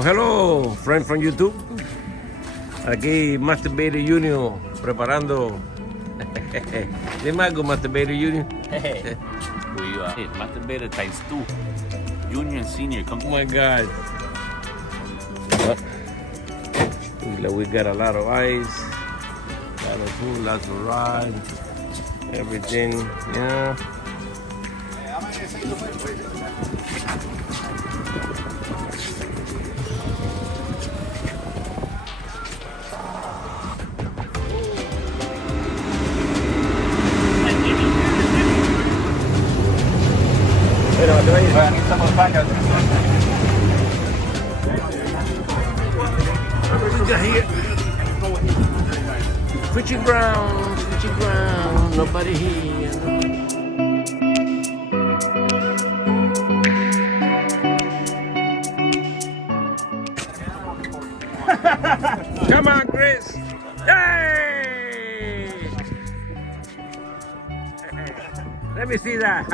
Oh, hello, friend from YouTube. Aquí Masturbator Junior preparando. Dime algo, Masturbator Junior. We Masturbator times 2. Junior and senior. Come. Oh my God. We got a lot of ice, a lot of food, lots of rods, everything, you know. Fishing ground, nobody here. Come on, Chris. Hey! Let me see that.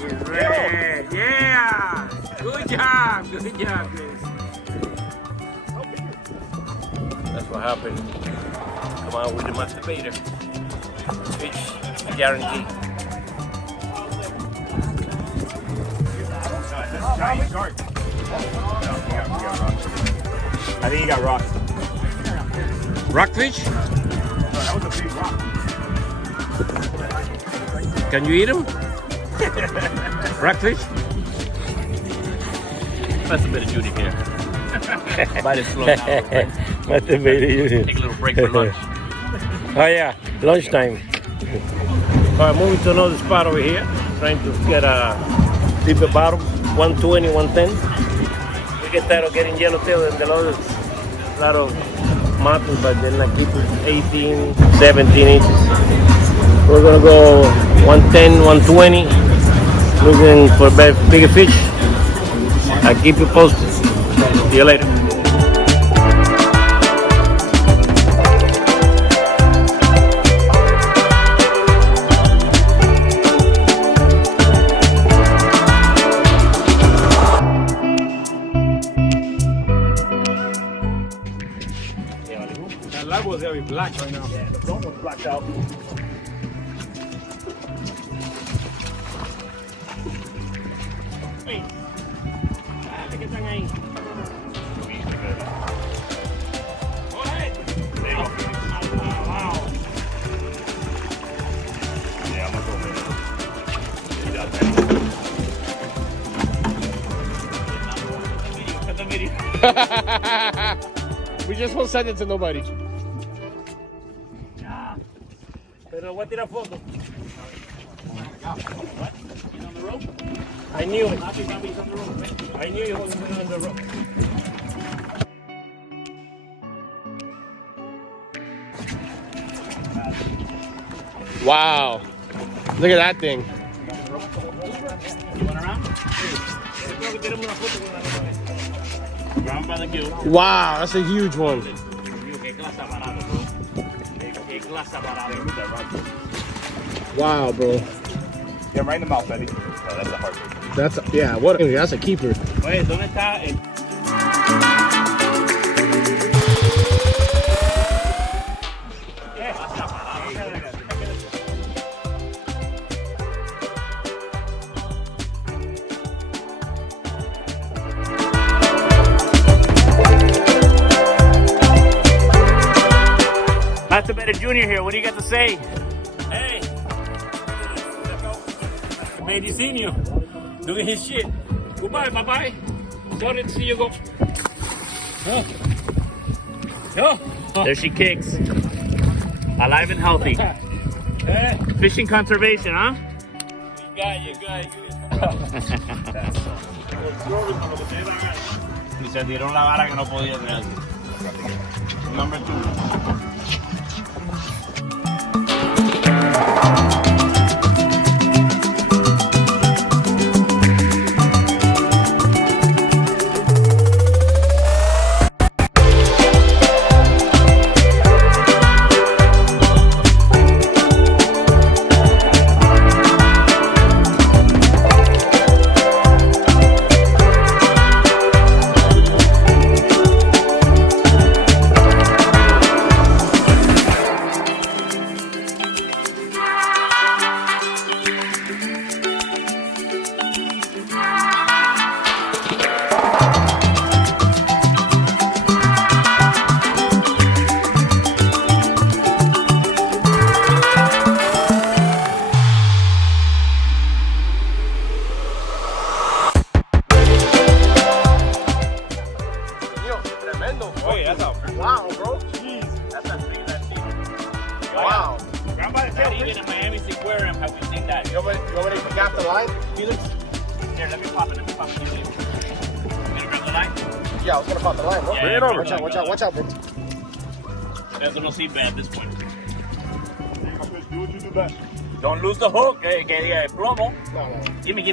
He's red. Yeah. Good job, Chris. That's what happened. Come on with the masturbator. Fish guarantee. I think he got rocked. Rockfish? That was a big rock. Can you eat them? Rockfish? Masturbator Junior here. Bite it slow now. Masturbator Junior. Take a little break for lunch. Oh yeah, lunchtime. All right, moving to another spot over here. Trying to get a deeper bottom, 120, 110. We get tired of getting Yellowtail and the a lot of mountains, but then like deeper 18, 17 inches. We're gonna go 110, 120, looking for bigger fish. I'll keep you posted. See you later. That level is gonna be black right now. Yeah, the front one's blacked out. We just won't send it to nobody. Pero voy a tirar foto. I knew it. I knew you was on the rope. Wow. Look at that thing. Wow, that's a huge one. Wow, bro. Yeah, right in the mouth, Eddie. Oh, that's a hard one. That's a keeper. Oye, ¿dónde está el? Masturbator Junior here. What do you got to say? Hey, baby senior, doing his shit. Goodbye, bye. Sorry to see you go. There she kicks. Alive and healthy. Fishing conservation, huh? You got you. Y se dieron la vara que no podía ver. Number 2. in Miami's aquarium. Have we seen that? You already got the line, Felix? Here, let me pop it. You gonna grab the line? Yeah, I was gonna pop the line. Yeah, bring it over. Watch out, bitch. Eso no sirve at this point. Do what you do best. Don't lose the hook, que plomo. No. Gimme. No.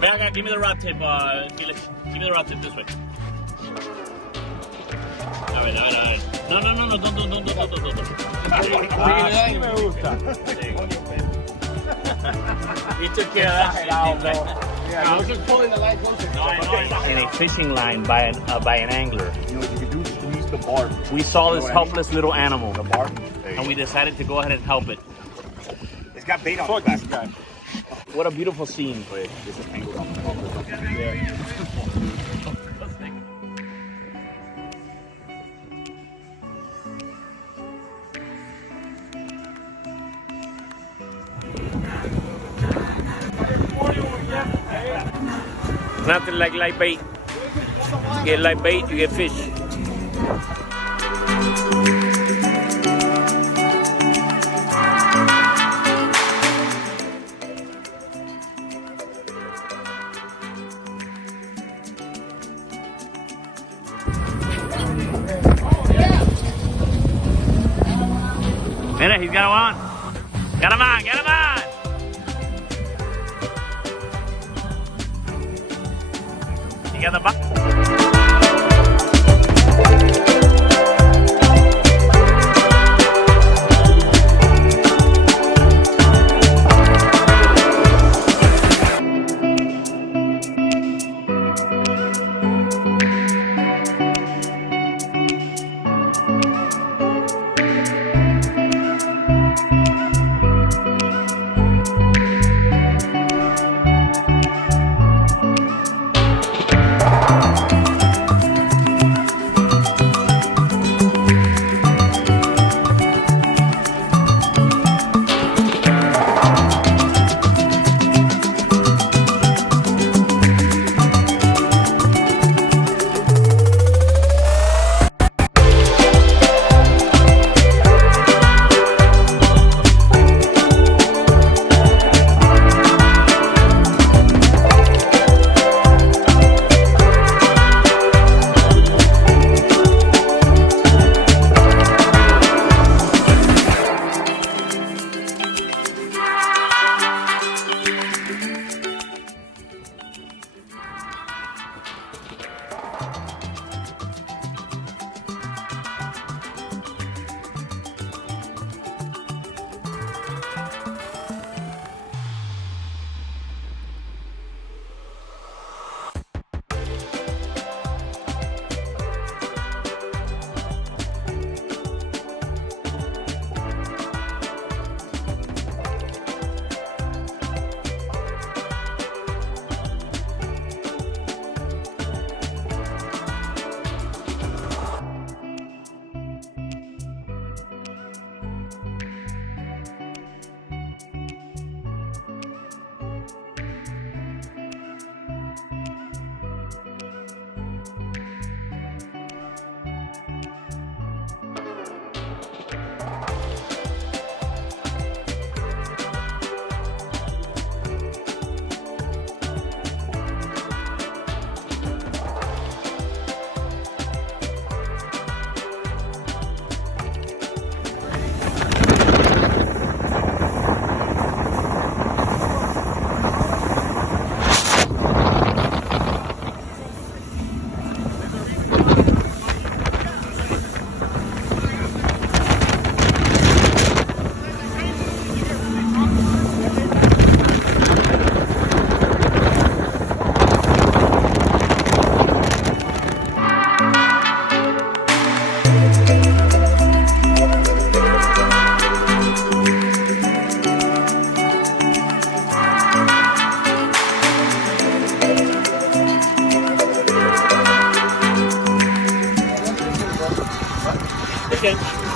Man, give me the rod tip, Felix. Give me the rod tip this way. A ver. No, don't. He took care of that. Yeah, I was just pulling the line closer. In a fishing line by an angler. You know what you can do? Squeeze the barb. We saw this helpless little animal, The barb. and we decided to go ahead and help it. It's got bait on the back. Guy. What a beautiful scene. Wait, this is angled on the Nothing like light bait. You get light bait, you get fish. Mira, he's got him on. Get him on. You got the box.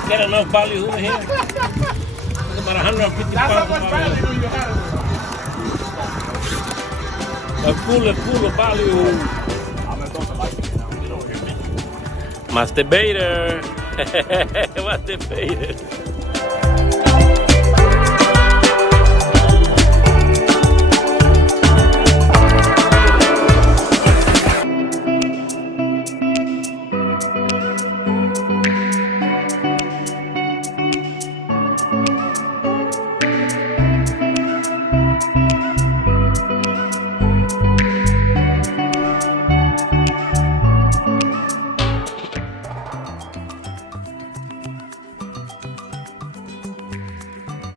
Get enough value over here. It's about 150 That's how pounds. much value you have. A full value. Masturbator. Masturbator.